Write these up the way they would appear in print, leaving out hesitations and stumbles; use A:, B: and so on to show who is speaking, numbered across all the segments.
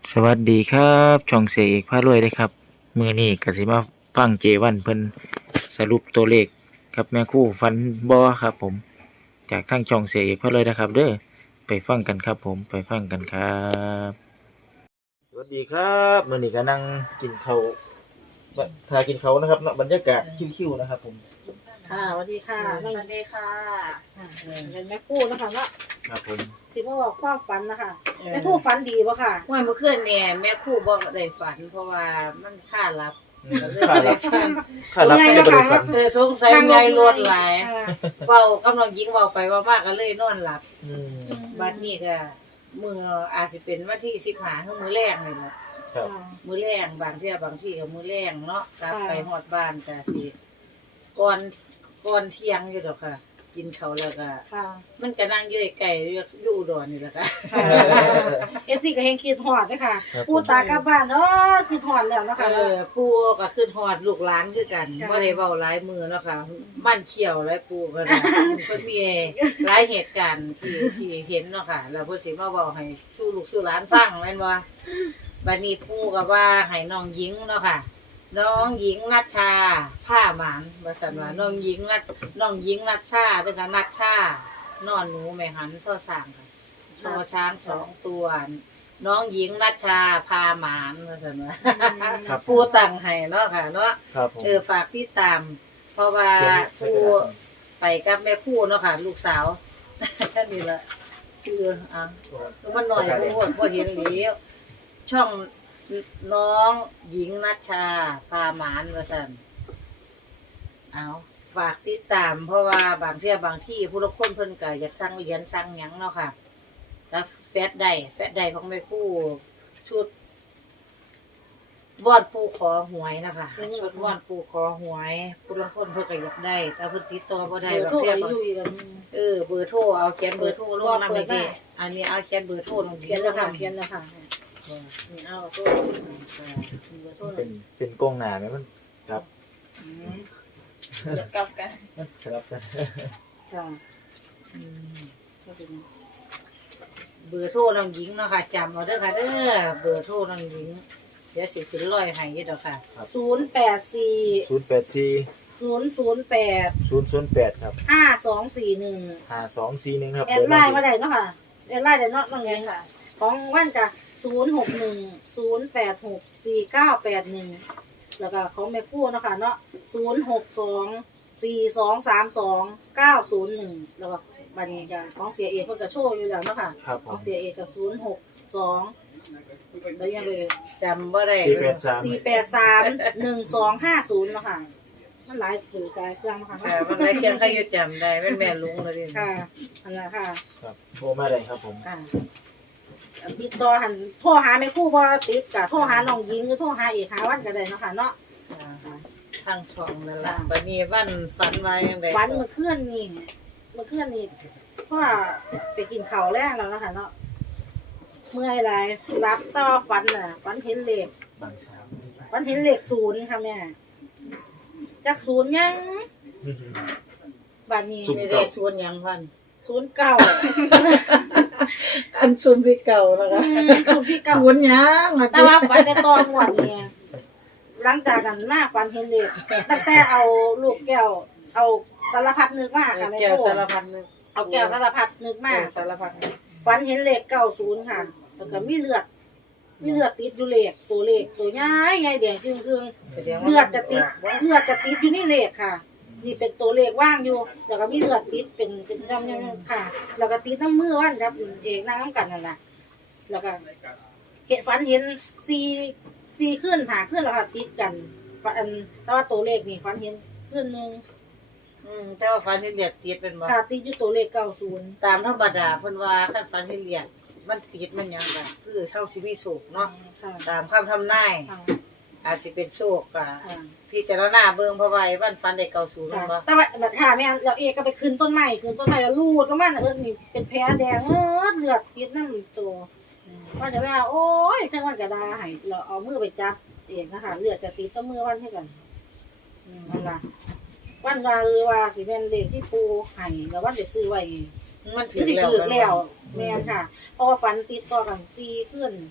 A: สวัสดีครับช่องเสียเอกพารวยเด้อครับมื้อนี้ก็สิมาฟังเจวันเพิ่นสรุปตัวเลขกับแม่ครูฟันบ่ครับผมจากทางช่องเสียเอกพารวยนะครับเด้อไปฟังกันครับผมไปฟังกันครับสวัสดีครับมื้อนี้ก็นั่งกินข้าวทากินข้าวนะครับบรรยากาศชิวๆนะครับผม
B: ค่ะสวัสดีค่ะ
C: ส
B: น้อง
C: วัสดีค่ะ
B: เป็นแม่คู่นะคะเนาะ
A: ครับผม
B: สิมาบอกความฝันนะคะแม่คู่ฝันดีป่ะค่ะ
C: เมื่อคืนเนี่ยแม่ครู่บ่ได้ฝันเพราะว่ามันค่ารับก็เลย
A: ค่า
C: บ่
A: รั
C: ได้
A: บ
C: ฝัน
A: ค่ารับไม่ได้บริฝัน
C: สงสัยไงรวดหลาย
B: ค่ะ
C: เว้ากำลังยิงเว้าไปเว้ามากก็เลยนอนหลับ
A: อืม
C: บัดนี้ก็มื้ออาจสิเป็นวันที่15ถึงมื้อแรกนี่แหละ
A: ครับ
C: มื้อแรงบางเที่ยบางที่ก็มื้อแรงเนาะกลับไปฮอดบ้านก็สิก่อนเที่ยงอยู่ดอกค่ะ กินข้าวแล้วก็
B: ค่ะ
C: มันก็นั่งอยู่ไกลๆอยู่อุดรนี่แหละค่ะ
B: เอฟซีก็เฮงคิดหอดด้วยค่ะ
A: ครับ
B: ปูตากลับบ้านเนาะคิดหอดแล้วเนาะคะ
C: ปู่ก็ขึ้นฮอดลูกหลานคือกัน
B: ค่ะ
C: บ่ได้เว้าหลายมือเนาะค่ะมันเขียวและปู่ก็ได้เพิ่นมีหลายเหตุการณ์ที่เห็นเนาะค่ะ แล้วเพิ่นสิมาเว้าให้สู่ลูกสู่หลานฟังแม่นบ่บัดนี้ปู่ก็ว่าให้น้องหญิงเนาะค่ะ น้องหญิงนัชชาผ้าหมานว่าซั่นว่าน้องหญิงนัชชาเป็นกันนัชชานอนหนูแม่หันซ้อสร้างค่ะชอช้าง2ตัว น้องหญิงนัชชาพาหมานว่าซั่นว่า
A: ครับ
C: ปูตั้งให้เนาะค่ะเนาะ
A: ครับผม
C: ฝากพี่ตาม เพราะว่า
A: เชิญ
C: ปู
A: ครับ
C: ไปกับแม่ผู้เนาะค่ะ ลูกสาว นี่ละชื่อมันหน่อยบ่เห็นแล้วช่องน้องหญิงนัชชาพาหมานว่าซั่นเอาฝากติดตาม เพราะว่าบางที่ผู้ละคนเพิ่นก็อยากสั่งเหรียญสั่งหยังเนาะค่ะแล้วแฟดได้ของแม่ผู้ชุดวอนปูขอหวยนะคะชุดวอนปูขอหวยผู้ละคนเพิ่นก็อยากได้แต่เพิ่นติดต่อบ่ได้
B: เดี๋ยว
C: บาง
B: โทร
C: เที่ย
B: ไป
C: ก็
B: อยู่อีกแล้ว
C: เบอร์โทรเอาเขียนเบอร์โทรลงนำให้เด้อันนี้เอาเขียนเบอร์โทรลง
B: เขียนแล้วค่ะเขียนแล้วค่ะ
C: นี่เอาโทรเบอร์โทร
A: เป็นกล้องหน้าไหมมันครับ
C: อยากกลับกัน
A: มันสลับกัน
B: ค่ะ
C: เบอร์โทรน้องหญิงเนาะค่ะจำเอาเด้อค่ะเด้อเบอร์โทรน้องหญิงเดี๋ยวสิขึ้นร้อยให้อยู่ดอกค่ะ
B: 084
A: 084
B: 008
A: 008ครับ
B: 5241
A: 5241ครับ
B: แอดไลน์มาได้เนาะค่ะแอดไลน์ได้เนาะน้องหญิงค่ะ ของวันจะ061 086 4981แล้วก็ของแม่คู่เนาะค่ะเนาะ062 4232 901แล้วก็บัดนี้จะของเสียเอกเพิ่นก็โชว์อยู่แล้วเนาะค่ะ
A: ครับผ
B: ของ
A: ม
B: เสียเอกก็062แล้วยังเลย
C: จำบ่ได้
A: 483
B: 483 1250เนาะค่ะมันหลายถือกายเครื่องเนาะค่ะ
C: ค่ะมันได้เขียนใครอยู่จำได้แม่ลุงเลยดิ
B: ค่ะอันนั้นค่ะ
A: ครับโทรมาได้ครับผม
B: อ่าติดต่อหันโทรหาแม่ครู่บ่ติดก็โทรหาน้องหญิงหรือโทรหาเอกหาวันก็ได้เนาะค่ะเนาะ
C: ทางช่องนั่นล่ะบัดนี้วันฝันไว้จังได๋
B: วันเมื่อคืนนี่เพราะว่าไปกินข้าวแรงแล้วเนาะค่ะเนาะเมื่อยหลายรับต่อฝันน่ะฝันเห็นเลข
A: บางสาม
B: ฝันเห็นเลข0ค่ะแม่จัก0ยังบัดนี้
C: ไม่ได้ส่วนหยังพัน
B: 09
C: อันส่วนพี่เก่านะคะ
B: คุณพี่เก่า
C: ส่วนหยัง
B: แต่ว่าฝันในตอนหวดเนี่ยหลังจากนั้นมาฝันเห็นเลขตั้งแต่เอาลูกแก้วเอาสารพัดนึกมาค่ะแม่
C: แก้ว
B: โก้
C: สารพัดนึก
B: เอาแก้วสารพัดนึกมา
C: สารพัดนึก
B: ฝันเห็นเลข90ค่ะแล้วก็มีเลือดติดอยู่เลขตัวใหญ่แดงจึงเลือดจะติดอยู่นี่เลขค่ะ นี่เป็นตัวเลขว่างอยู่แล้วก็มีเลือดติดเป็นดำค่ะ แล้วก็ติดน้ำมือวันครับเอกนั่งน้ำกันนั่นแหละแล้วก็เห็นฝันเห็น4ขึ้นหาขึ้นแล้วค่ะติดกันฝันแต่ว่าตัวเลขนี่ฝันเห็นขึ้นนึง
C: แต่ว่าฟันที่เลียดติดเป็นบ่
B: ค่ะติดอยู่ตัวเลข90
C: ตามธรรมดาเพิ่นว่าคันฟันที่เลียดมันติดมันหยังกันคือเท่าชีวิตโศกเนาะ
B: ค่ะ
C: ตามคำทำนาย
B: ค่ะ
C: อาจสิเป็นโชคอ่ะ
B: ค่ะ
C: พี่แต่ละหน้าเบิ่งเพราะว่าวันฟันได้90แม่นบ่
B: แต่ว่าแบบค่ะแม่เราเอกก็ไปขึ้นต้นไม้แล้วลูดลงมานี่เป็นแผลแดงเลือดติดน้ำตัวว่าจะว่าโอ้ยทั้งวันกระดาให้เราเอามือไปจับเองนะคะเลือดจะติดต้นมือวันให้กันนั่นล่ะวันว่าหรือว่าสิเป็นเด็กที่ปูให้แล้ววันจะซื้อไว้
C: มัน
B: ถือแล้วแม่นค่ะเพราะว่าฝันติดต่อกัน4ขึ้น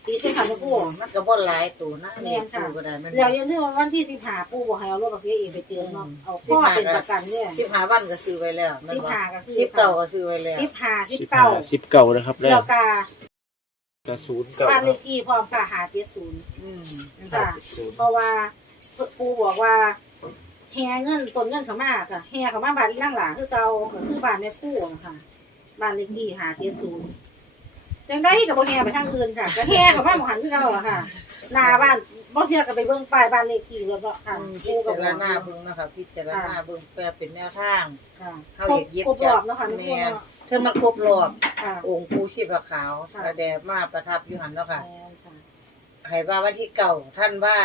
B: ติดด้วยค่ะแม่ครู่
C: มันก็บ่หลายตัวนะ
B: แม่นค่ะ
C: ก็ได้มัน
B: แล้วอย่าลืมว่าวันที่15ปู่บอกให้เอารถบักเสียเอกไปเตือนเนาะเอาข้อเป็นประกันเนี่ย
C: 15วันก็ซื้อไว้แล้วมันบ่
B: 15ก็ซื้อ
C: 19ก็ซื้อไว้แล้ว
B: 15
A: 19นะครับ
B: 19แล้วก็
A: กระศูนย์เก่า
B: บ้านเลขที่พร้อมค่ะ570
C: อืม
B: ค่ะเพราะว่าปู่บอกว่าแห่เงินต้นเงินเขามาค่ะแห่เขามาบ้านอีนั่งหลาคือเก่าก็คือบ้านแม่ปู่ค่ะบ้านเลขที่570จังได้ก็บ่แห่ไปทางอื่นค่ะก็แห่เขามาหมู่หันคือเก่าอะค่ะหน้าบ้านบ่เที่ยก็ไปเบิ่งป้ายบ้านเลขที่รถเนาะค่ะ
C: พิ
B: ปู่ก็
C: จาร
B: บอก
C: ณาเบิ่งนะคะพิจารณาเบิ่งแปลเป็นแนวทาง
B: ค่ะ
C: เขาอยากยึด
B: ครบร
C: จั
B: อ
C: บบ
B: เนาะค่ะแม่ปู่
C: แม่
B: เนาะ
C: เธอมันครบรอบ
B: ค่ะ
C: องค์ปู่ชีพขาว
B: ค่ะ
C: กระแดมาประทับอยู่หันเนาะค่ะ
B: แม่นค่ะ
C: ให้ว่าวันที่เก่าท่านว่า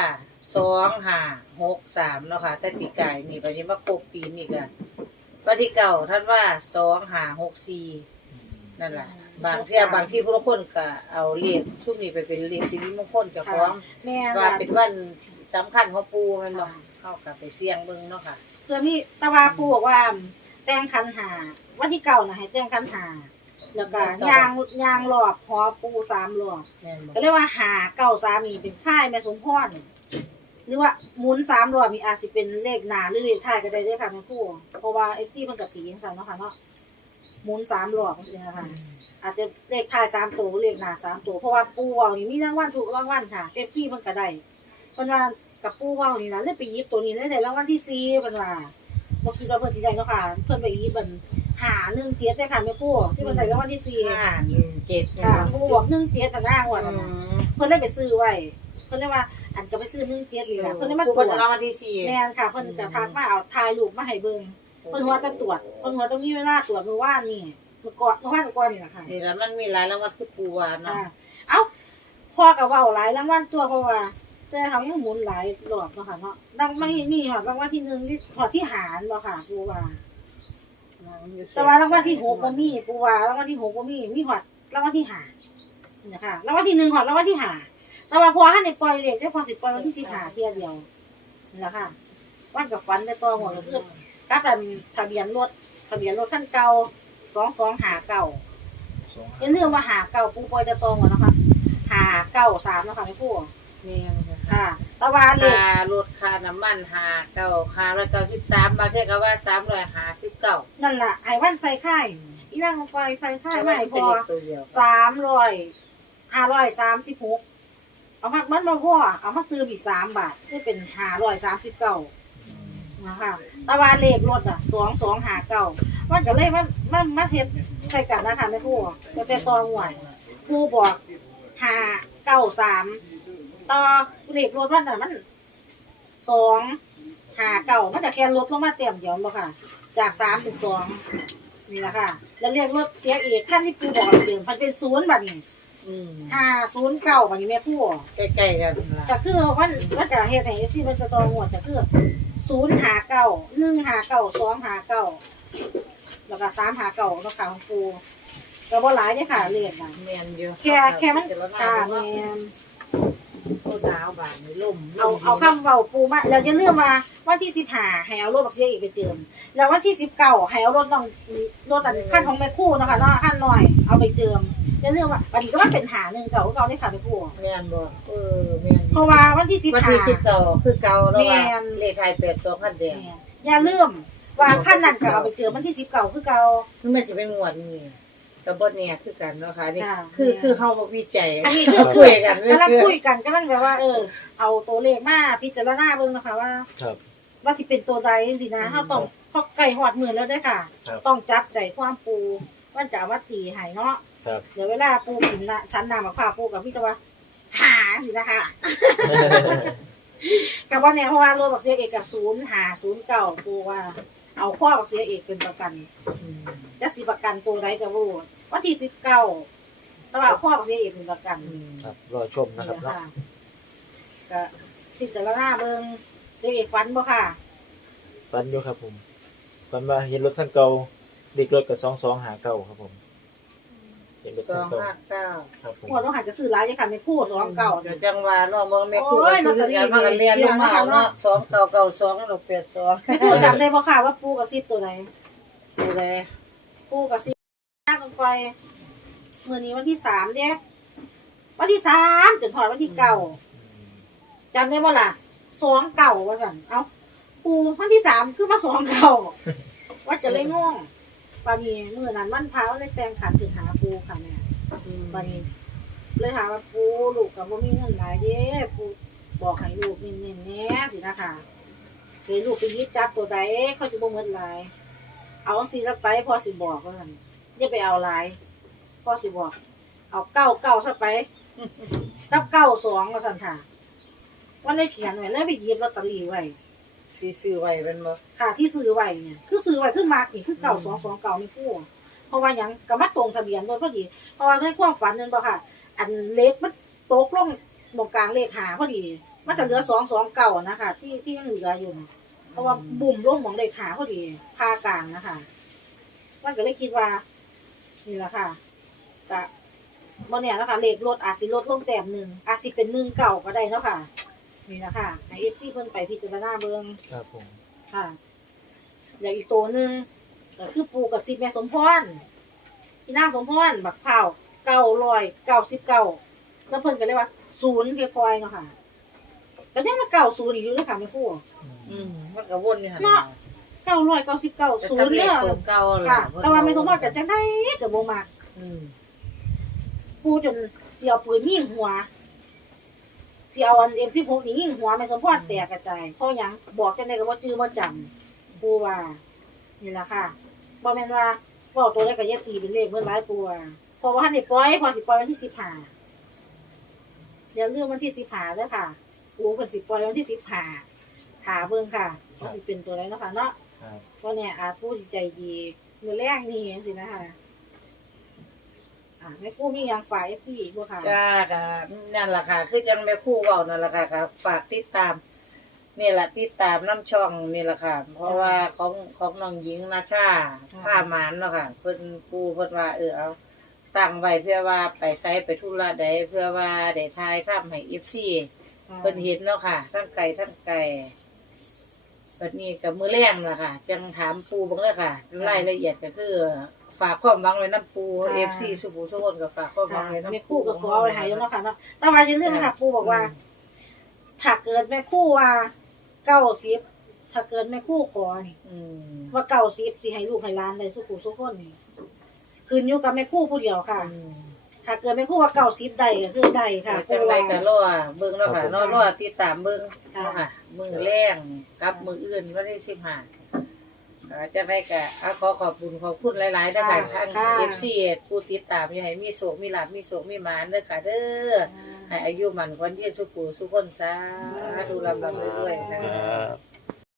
C: 2563เนาะค่ะแต่ปีกายนี่บัดนี้มาครบปีนี่ก็วันที่เก่าท่านว่า2564นั่นล่ะบางที่ผู้คนก็เอาเลขชุดนี้ไปเป็นเลขสิริมงคลเจ้าของ
B: แม่น
C: ว่า
B: ค่ะ
C: เป็นวันสำคัญของปู่แม่นบ่เข้ากับไปเสี่ยงเบิ่งเนาะค่ะ
B: เพื่อมีตะวาปู่บอกว่าแต่งคันหาวันที่เก่าน่ะให้แต่งคันหาแล้วก็ยางรอบหอปู่3รอบ
C: แม่นบ่
B: ก็เรียกว่าหาเก้าสามีเป็นค่ายแม่สมพรหรือว่าหมุน3รอบนี่อาจสิเป็นเลขหน้าหรือเลขท้ายก็ได้เด้อค่ะแม่ครูเพราะว่า FG มันก็ตีจังซั่นเนาะค่ะเนาะหมุน3รอบจังซี่นะคะอาจจะเลขท้าย3ตัวหรือเลขหน้า3ตัวเพราะว่าปู่เว้านี่มีรางวัลถูกรางวัลค่ะ FG มันก็ได้เพิ่นว่ากับปู่เว้านี่ล่ะเลยไปหยิบตัวนี้เลยได้รางวัลที่4เพิ่นว่าบ่คิดว่าเพิ่นสิได้เนาะค่ะเพิ่นไปหยิบมันหา1 7ได้ค่ะแม่ครูที่เพิ่นได้รางวัลที่4
C: 517
B: ค่ะปู่บอก1 7ตะนางว่านั่นน่ะ เพิ่นเลยไปซื้อไว้เพิ่นเลยว่าอันก็ไปซื้อ1 7นี่ล่ะเพิ่นเลยมาตร
C: ผู้
B: วจ
C: คนรางวัลที่4
B: แม่นค่ะเพิ่นจะทักมาเอาถ่ายรูปมาให้เบิ่งเพิ่นว่าจะตรวจเพิ่นว่าต้องมีเวลาตรวจเมื่อวานนี่เมื่อวานก่อนนี่ล่ะค่ะ
C: นี่แล้วมันมีหลายรางวัลคือปูว่าเนาะ
B: เอ้าพ่อก็เว้าหลายรางวัลตัวเพราะว่าแต่เขายังหมุนหลายรอบเนาะค่ะเนาะดังไม่มีฮอดรางวัลที่1นี่ฮอดที่หารบ่ค่ะปูว่าแต่ว่ารางวัลที่6บ่มีปูว่ารางวัลที่6บ่มีฮอดรางวัลที่5นี่นะคะรางวัลที่1ฮอดรางวัลที่5แต่ว่าพอท่านได้ปล่อยเลขได้พอสิปล่อยวันที่15เที่ยเดียวนี่ล่ะค่ะวันกับฝันได้ต่อหัวก็คือกับอันทะเบียนรถคันเก่า2259อย่าลืมว่า59ปูปล่อยจะตรงหัวนะคะ593นะคะแม่ครู
C: แม่นค่ะ
B: ค่ะแตะวันเลข
C: ค่ารถค่าน้ำมัน59ค่า193บางเที่ยก็ว่า359
B: นั่นล่ะให้วันใส่ค่ายอีนั่งลงไปใส่ค่ายมาให้พ
C: เป็น
B: อ
C: เลขตัวเดียว
B: 536เอามามันมาพอเอามาซื้ออีก3 บาทคือเป็น539นะคะแตะวันเลขรถอ่ะ2259มันก็เลยมันเฮ็ดใส่กันนะคะแม่ครูแต่ตอนหวยครูบอก593ต่อเลขรถมันน่ะมัน259มันจะแค่ลดลงมาเต็มเดียวบ่ค่ะจาก3เป็น2นี่ล่ะค่ะแล้วเรียกรถเสียเอกขั้นที่ครูบอกเดิมมันเป็น0บัดนี้
C: อืม
B: 509บัดนี้แม่ครู
C: ใกล้ๆกันล่ะ
B: ก็คือมันก็เฮ็ดให้ที่มันจะต่อหมวดก็คือ059 159 259แล้วก็359เนาะค่ะของครูก็บ่หลายเด้อค่ะเลขน่ะ
C: แม่นอยู่
B: แค่มัน
C: จะละ
B: ค่ะ
C: แม่
B: แม่น
C: โคตรหนาวบาดนี้ลม
B: เอาคำเว้าปูมาแล้วอย่าลืมว่าวันที่15ให้เอารถบักเสียอีกไปเติมแล้ววันที่19ให้เอารถน้องรถอันคันของแม่ครูเนาะค่ะเนาะคันน้อยเอาไปเติมอย่าลืมว่าบัดนี้ก็มันเป็นหา1เก่าเก่าได้ค่ะแม่ครู
C: แม่นบ่แม่น
B: เพราะว่าวันที่15
C: วันที่19คือเก่าแล้วว่า
B: แม่น
C: เลขไทย82คันแดง
B: อย่าลืมว่าขั้นนั้นก็เอาไปเจอมันที่19คือเก่า
C: มันไม่สิเป็นงวดนี้ก็บ่แน่คือกันเนาะค่ะนี่
B: ค่ะ
C: คือเฮาบ่วิจัย
B: อันนี้
C: คุยกัน
B: กำลังคุยกันกำลังแบบว่า เอาตัวเลขมาพิจารณาเบิ่งนะคะว่า
A: ครับ
B: ว่าสิเป็นตัวใดจังซี่นะเฮาต้องพอใกล้ฮอดมื้อแล้วเด้อค่ะ
A: ครับ
B: ต้องจับใจความปูมันจะเอามาตีให้เนาะ
A: ครับ
B: เดี๋ยวเวลาปูกินละชั้นน้ำมะพร้าวปูกับพี่จะว่าหาสินะคะกับว่าเนี่ยเพราะว่ารถบักเสียเอกกับ0509ปูว่า เอาข้อบักเสียเอกเป็นประกัน จะสิประกันตัวใดก็บ่รู้วันที่19แต่ว่าพ่อกับเสียเอกเป็นประกัน
A: ครับรอชมนะครับเนาะ
B: ก็พิจารณาเบิ่งเสียเอกฝันบ่ค่ะ
A: ฟันอยู่ครับผมฟันว่าเห็นรถคันเก่าเด็กรถกับ2259ครับผมเห็นรถคันเก่า
C: 259
A: ครับผม
B: หัวต้องหันจะซื้อหลายจะค่ะไม่คู่2เก่า
C: เดี๋ยวจังว่าลองเบิ่งแม่ครูก็ซื้อกันมากันเรียนลงมาเอาเนาะ2992แล้ว82
B: ไม่คู่จำได้บ่ค่ะว่าปูกับซิบตัวไหน
C: ดูแล
B: ปูกับซิบหน้ากันไปมื้อนี้วันที่3เด้วันที่3จนพอดวันที่9จำได้บ่ล่ะ29ว่าซั่นเอ้าปูวันที่3คือมา29ว่าจะเลยงงบัดนี้มื้อนั้นวันพระเลยแต่งขันถึงหาปูค่ะแม่บัดนี้เลยถามว่าปูลูกก็บ่มีเงินหลายเด้ปูบอกให้ลูกเน้นๆแหน่สินะคะให้ลูกไปหยิบจับตัวใดเขาสิบ่หมดหลายเอาสิละไปพ่อสิบอกว่าซั่นอย่าไปเอาหลายพ่อสิบอกเอา99ซะไปกับ92ว่าซั่นค่ะวันได้เขียนไว้แล้วไปหยิบลอตเตอรี่ไว้
C: ที่ซื้อไว้เป็นบ่
B: ค่ะที่ซื้อไว้เนี่ยคือซื้อไว้คือมาร์กนี่คือ9229นี่ผู้เพราะว่าหยังก็มาตรงทะเบียนรถพอดีเพราะว่าในความฝันนั่นบ่ค่ะ อันเล็กมันตกลงตรงกลางเลข5พอดีมันจะเหลือ229นะคะที่ยังเหลืออยู่นะเพราะว่าบุ่มลงหม่องเลข5พอดีพากลางนะคะมันก็เลยคิดว่านี่แหละค่ะก็บ่แน่นะคะเลขรถอาจสิลดลงแต้มหนึงอาจสิเป็น19ก็ได้เนาะค่ะนี่ล่ะค่ะให้ FG เพิ่นไปพิจารณาเบิ่ง
A: ครับผม
B: ค่ะแล้วอีกตัวหนึ่งก็คือปูกับซิแม่สมพรพี่นางสมพรบักเผา999แล้วเพิ่นก็เลยว่า0ค่อยๆเนาะค่ะก็ยังมา90อีกอยู่เด้อค่ะแม่ครู
C: มันก็วนอยู่หั่น
B: เนาะ 999
C: จะ
B: 0
C: สำเร็
B: เด้
C: จ
B: อ
C: ตัวเก่าล่ะ
B: ค่ะ แต่ว่าแม่สมพรก็จังได๋ก็บ่มัก
C: อืม
B: ปูจนสิเอาปืนยิงหัวสิเอาอัน M16 นี่ยิงหัวแม่สมพรแตกกระจายเพราะหยังบอกจังได๋ก็บ่จื้อบ่จำปูว่านี่ล่ะค่ะบ่แม่นว่าเว้าตัวใดก็อย่าตีเป็นเลขเบิ่หลายปูว่าเพราะว่าทันได้ปล่อยพอสิปล่อยวันที่15อย่าลืมวันที่15เด้อค่ะปูเพิ่นสิปล่อยวันที่15ถ้าเบิ่งค่ะว่าสิเป็นตัวใดเนาะค่ะเนาะ
A: ครับ
B: เพราะเนี่ยอาจผู้สิใจดีมื้อแรงนี่จังซี่นะคะแม่กู้มีหยังฝาก FC อีกบ่ค่ะ
C: จ้าก็นั่นล่ะค่ะ คือจังแม่ครู่เว้านั่นล่ะค่ะก็ฝากติดตาม นี่แหละติดตามน้ำช่องนี่แหละค่ะ เพราะว่าของน้องหญิงนาชาผ้าหมานเนาะค่ะเพิ่นปูเพิ่นว่าเอาตั้งไว้เพื่อว่าไปไสไปธุระใดเพื่อว่าได้ทายทํให้ FC เพิ่นเห็นเนาะค่ะทั้งไกลบัดนี้ก็มื้อแรงล่ะค่ะจังถามปูเบิ่งเด้อค่ะรายละเอียดก็คือฝากความหวังไว้นำปู FC สุขุสุขนก็ฝากความหวังไว้นำ
B: แม่คู่ก็ขอเอาไว้ให้แล้วเนาะค่ะเนาะแต่ว่าอย่าลืมนะคะปู่บอกว่า ถ้าเกิดแม่คู่ว่า90ถ้าเกิดแม่คู่ขอนี่
C: อืม
B: ว่า90สิให้ลูกให้หลานได้สุขุสุขคนนี่ขึ้นอยู่กับแม่คู่ผู้เดียวค่ะ ถ้าเกิดแม่คู่ว่า90ได้ก็คือได้ค่ะ
C: จังไรก็รอเบิ่งเนาะค่ะรอติดตามเบิ่งเนาะค่ะมือแรงกับมืออื่นวันที่15จังไรก็ขอขอบคุณหลายๆนะคะทาง FC ผู้ติดตามอย่าให้มีโศกมีลาภมีโศกมีหมานเด้อค่ะเด้อให้อายุมันขวัญยืนสุขสุขคนสาธุลำด้วยๆนะ
A: ครับ